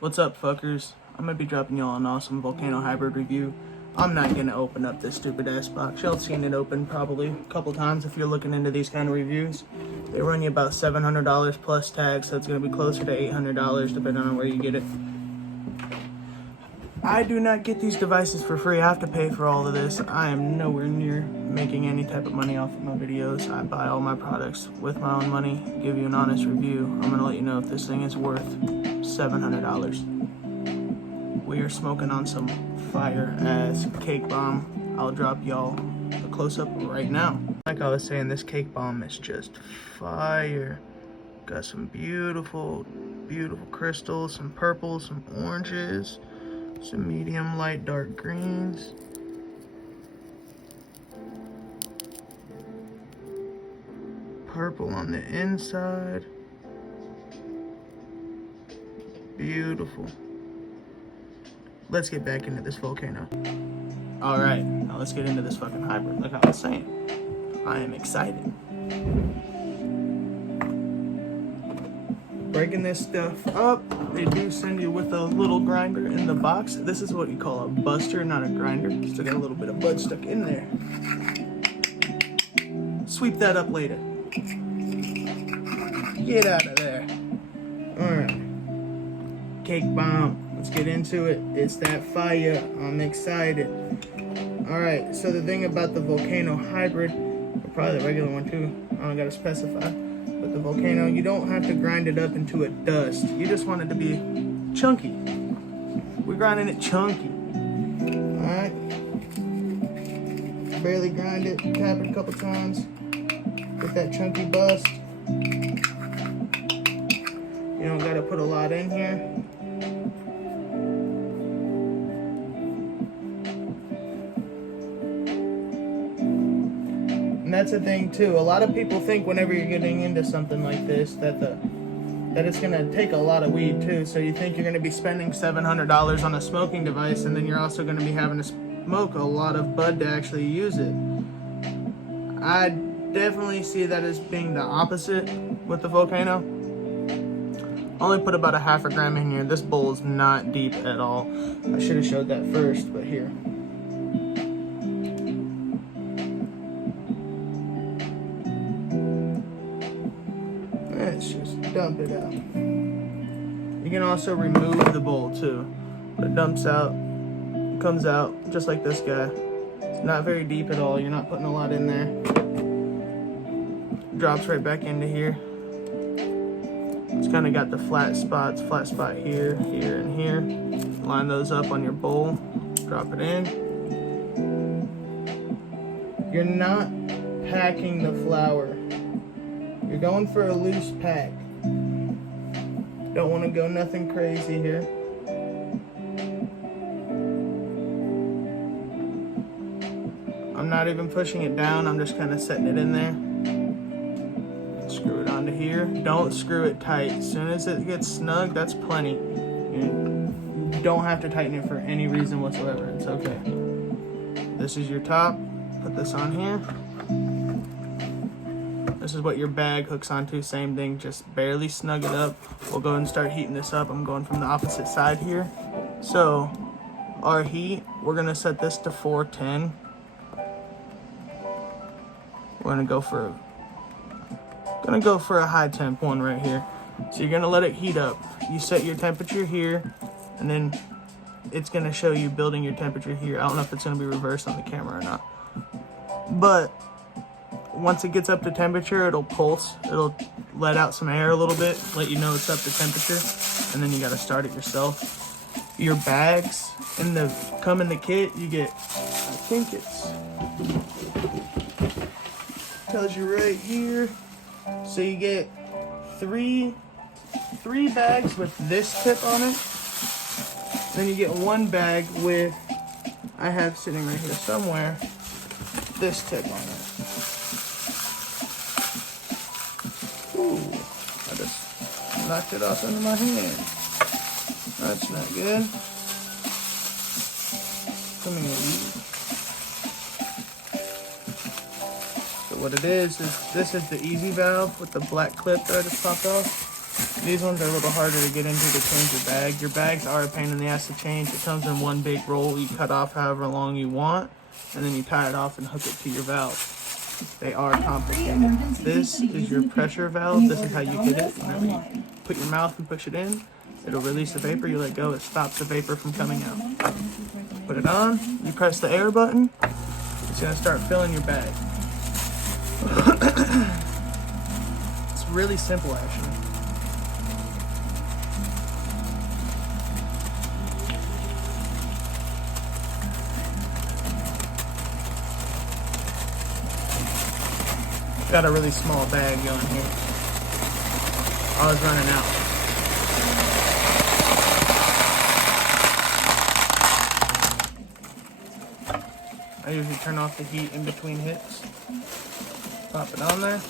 What's up, fuckers? I'm gonna be dropping y'all an awesome Volcano hybrid review. I'm not gonna open up this stupid ass box. Y'all seen it open probably a couple times if you're looking into these kind of reviews. They run you about $700 plus tax, so it's gonna be closer to $800 depending on where you get it. I do not get these devices for free. I have to pay for all of this. I am nowhere near making any type of money off of my videos. I buy all my products with my own money, give you an honest review. I'm gonna let you know if this thing is worth $700. We are smoking on some fire ass cake bomb. I'll drop y'all a close up right now. Like I was saying, this cake bomb is just fire. Got some beautiful crystals, some purples, some oranges, some medium, light, dark greens. Purple on the inside. Beautiful. Let's get back into this Volcano. Alright, now let's get into this fucking hybrid. Like I was saying, I am excited. Breaking this stuff up, they do send you with a little grinder in the box. This is what you call a buster, not a grinder. Still got a little bit of bud stuck in there. Sweep that up later. Get out of there. Alright. Cake bomb. Let's get into it. It's that fire. I'm excited. Alright, so the thing about the Volcano hybrid, or probably the regular one too, I don't gotta specify. But the Volcano, you don't have to grind it up into a dust. You just want it to be chunky. We're grinding it chunky. Alright. Barely grind it, tap it a couple times. Get that chunky bust. You don't gotta put a lot in here. And that's the thing too. A lot of people think whenever you're getting into something like this that it's gonna take a lot of weed too. So you think you're gonna be spending $700 on a smoking device, and then you're also gonna be having to smoke a lot of bud to actually use it. I definitely see that as being the opposite with the Volcano. Only put about a half a gram in here. This bowl is not deep at all. I should have showed that first, but here. Let's just dump it out. You can also remove the bowl too. But it dumps out, comes out just like this guy. It's not very deep at all. You're not putting a lot in there. Drops right back into here. It's kind of got the flat spots, flat spot here, here, and here. Line those up on your bowl, drop it in. You're not packing the flour. You're going for a loose pack. Don't want to go nothing crazy here. I'm not even pushing it down, I'm just kind of setting it in there. Screw it onto here. Don't screw it tight. As soon as it gets snug, that's plenty. You don't have to tighten it for any reason whatsoever. It's okay. This is your top. Put this on here. This is what your bag hooks onto. Same thing, just barely snug it up. We'll go ahead and start heating this up. I'm going from the opposite side here. So, our heat, we're gonna set this to 410. We're gonna go for a high temp one right here. So you're gonna let it heat up. You set your temperature here, and then it's gonna show you building your temperature here. I don't know if it's gonna be reversed on the camera or not. But once it gets up to temperature, it'll pulse. It'll let out some air a little bit, let you know it's up to temperature, and then you gotta start it yourself. Your bags come in the kit. You get, I think it's, tells you right here. So you get three bags with this tip on it. Then you get one bag with, I have sitting right here somewhere, this tip on it. Ooh, I just knocked it off into my hand. That's not good. Come here. So what it is this is the easy valve with the black clip that I just popped off. These ones are a little harder to get into to change your bag. Your bags are a pain in the ass to change. It comes in one big roll. You cut off however long you want, and then you tie it off and hook it to your valve. They are complicated. This is your pressure valve. This is how you hit it. Whenever you put your mouth and push it in, it'll release the vapor. You let go, it stops the vapor from coming out. Put it on, you press the air button, it's gonna start filling your bag. It's really simple, actually. Got a really small bag going here. I was running out. I usually turn off the heat in between hits. Pop it on there.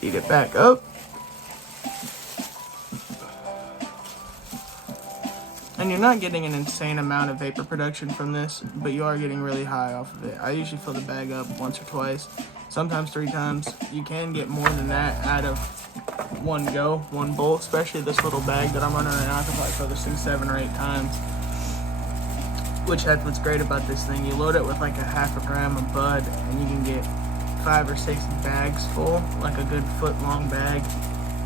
Heat it back up. And you're not getting an insane amount of vapor production from this, but you are getting really high off of it. I usually fill the bag up once or twice, sometimes 3 times. You can get more than that out of one go, one bolt, especially this little bag that I'm running right now. I can probably fill this thing 7 or 8 times. Which that's what's great about this thing. You load it with like a half a gram of bud, and you can get 5 or 6 bags full, like a good foot-long bag,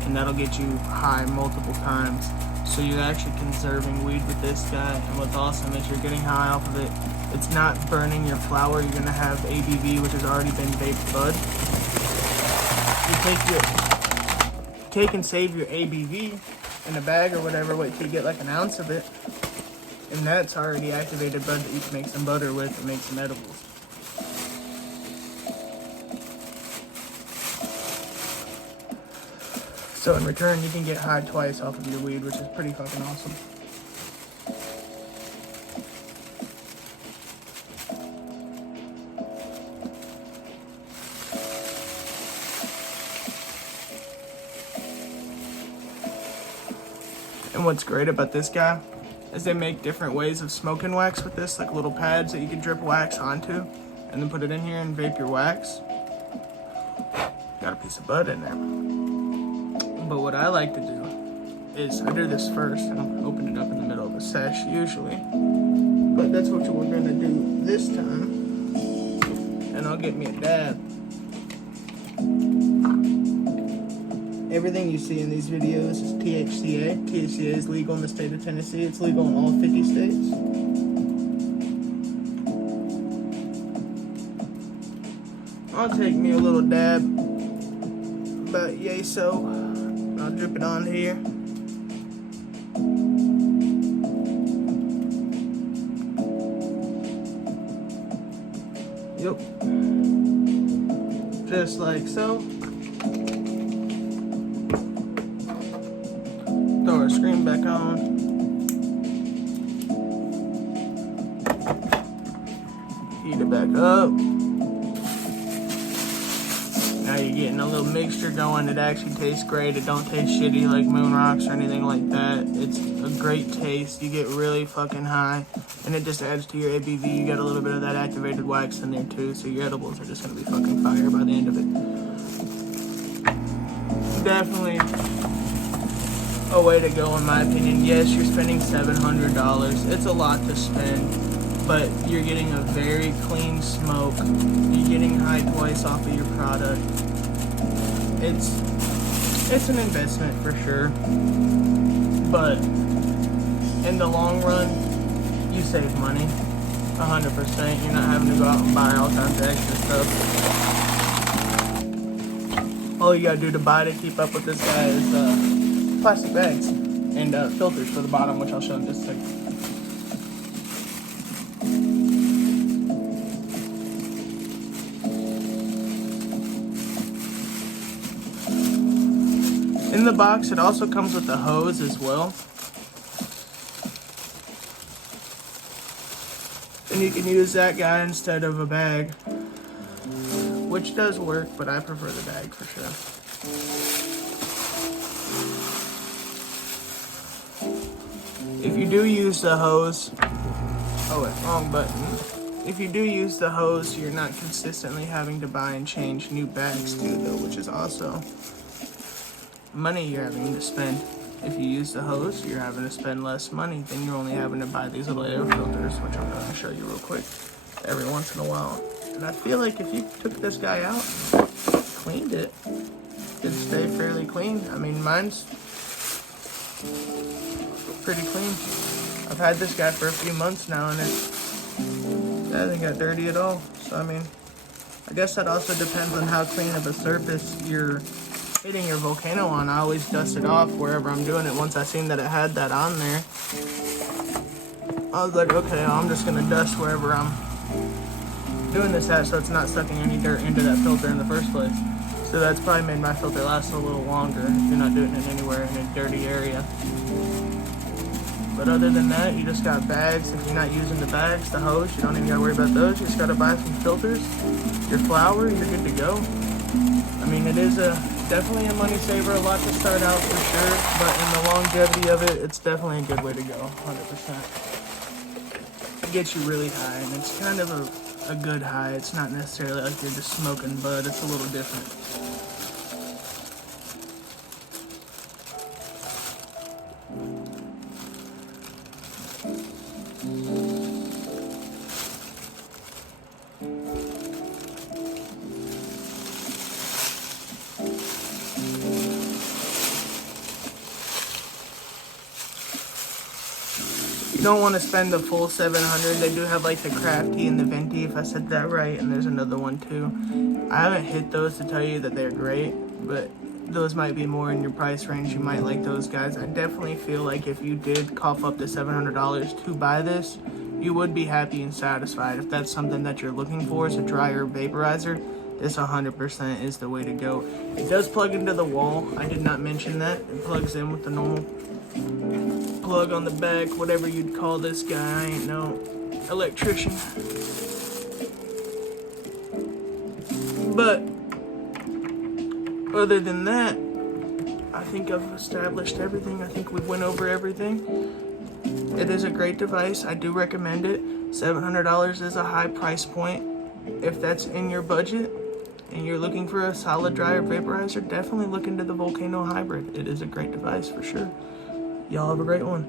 and that'll get you high multiple times. So you're actually conserving weed with this guy, and what's awesome is you're getting high off of it. It's not burning your flower. You're gonna have ABV, which has already been vaped bud. You take and save your ABV in a bag or whatever, wait till you get like an ounce of it, and that's already activated bud that you can make some butter with and make some edibles. So in return, you can get high twice off of your weed, which is pretty fucking awesome. And what's great about this guy is they make different ways of smoking wax with this, like little pads that you can drip wax onto, and then put it in here and vape your wax. Got a piece of bud in there. But what I like to do is I do this first, and I'll open it up in the middle of a sesh usually. But that's what we're gonna do this time. And I'll get me a dab. Everything you see in these videos is THCA. THCA is legal in the state of Tennessee. It's legal in all 50 states. I'll take me a little dab, about yay so. I'll drip it on here. Yep. Just like so. Throw our screen back on. Heat it back up. Now you're getting a little mixture going. It actually tastes great. It don't taste shitty like Moon Rocks or anything like that. It's a great taste. You get really fucking high, and it just adds to your ABV. You get a little bit of that activated wax in there too, so your edibles are just gonna be fucking fire by the end of it. Definitely a way to go in my opinion. Yes, you're spending $700. It's a lot to spend, but you're getting a very clean smoke. You're getting high twice off of your product. It's an investment for sure, but in the long run, you save money, 100%. You're not having to go out and buy all kinds of extra stuff. All you gotta do to buy to keep up with this guy is plastic bags and filters for the bottom, which I'll show in just a second. In the box, it also comes with a hose as well. And you can use that guy instead of a bag. which does work, but I prefer the bag for sure. If you do use the hose, oh wait, wrong button. If you do use the hose, you're not consistently having to buy and change new bags too though, which is also money you're having to spend. If you use the hose, you're having to spend less money than you're only having to buy these little air filters, which I'm going to show you real quick every once in a while. And I feel like if you took this guy out, cleaned it, it'd stay fairly clean. I mean, mine's pretty clean. I've had this guy for a few months now, and it hasn't got dirty at all. So, I mean, I guess that also depends on how clean of a surface you're hitting your Volcano on. I always dust it off wherever I'm doing it. Once I seen that it had that on there, I was like, okay, I'm just gonna dust wherever I'm doing this at, so it's not sucking any dirt into that filter in the first place. So that's probably made my filter last a little longer if you're not doing it anywhere in a dirty area. But other than that, you just got bags. If you're not using the bags, the hose, you don't even gotta worry about those. You just gotta buy some filters, your flour, you're good to go. I mean, it is definitely a money saver, a lot to start out for sure, but in the longevity of it, it's definitely a good way to go, 100%. It gets you really high, and it's kind of a good high. It's not necessarily like you're just smoking bud, it's a little different. You don't want to spend the full 700. They do have like the Crafty and the Venti, if I said that right, and there's another one too. I haven't hit those to tell you that they're great, but those might be more in your price range. You might like those guys. I definitely feel like if you did cough up the $700 to buy this, you would be happy and satisfied. If that's something that you're looking for, is a dryer vaporizer, this 100% is the way to go. It does plug into the wall. I did not mention that. It plugs in with the normal plug on the back, whatever you'd call this guy. I ain't no electrician. But other than that, I think I've established everything. I think we went over everything. It is a great device. I do recommend it. $700 is a high price point. If that's in your budget and you're looking for a solid dryer vaporizer, definitely look into the Volcano Hybrid. It is a great device for sure. Y'all have a great one.